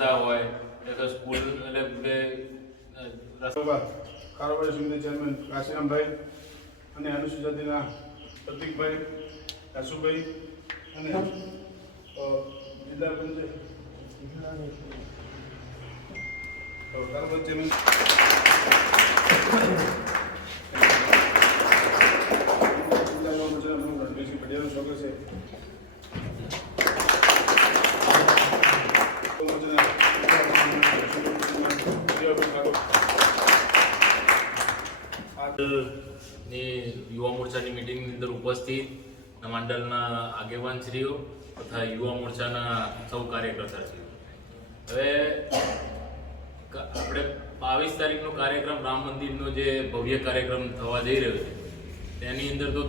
રસ્તા હોય કે સ્કૂલ એટલે કે કારોબારી સમિતિ ચેરમેન કાશીરામભાઈ અને અનુસૂચિત જાતિના પ્રતિકભાઈ, કાશુભાઈ અને જિલ્લા પંચાયત કારોબારી ચેરમેન પટેલનું સ્વાગત છે. યુવા મોરચાની મિટિંગની અંદર ઉપસ્થિત મંડળના આગેવાનશ્રીઓ તથા યુવા મોરચાના સૌ કાર્યકર્તાશ્રીઓ, હવે આપણે 22 તારીખનો કાર્યક્રમ રામ મંદિરનો જે ભવ્ય કાર્યક્રમ થવા જઈ રહ્યો છે તેની અંદર તો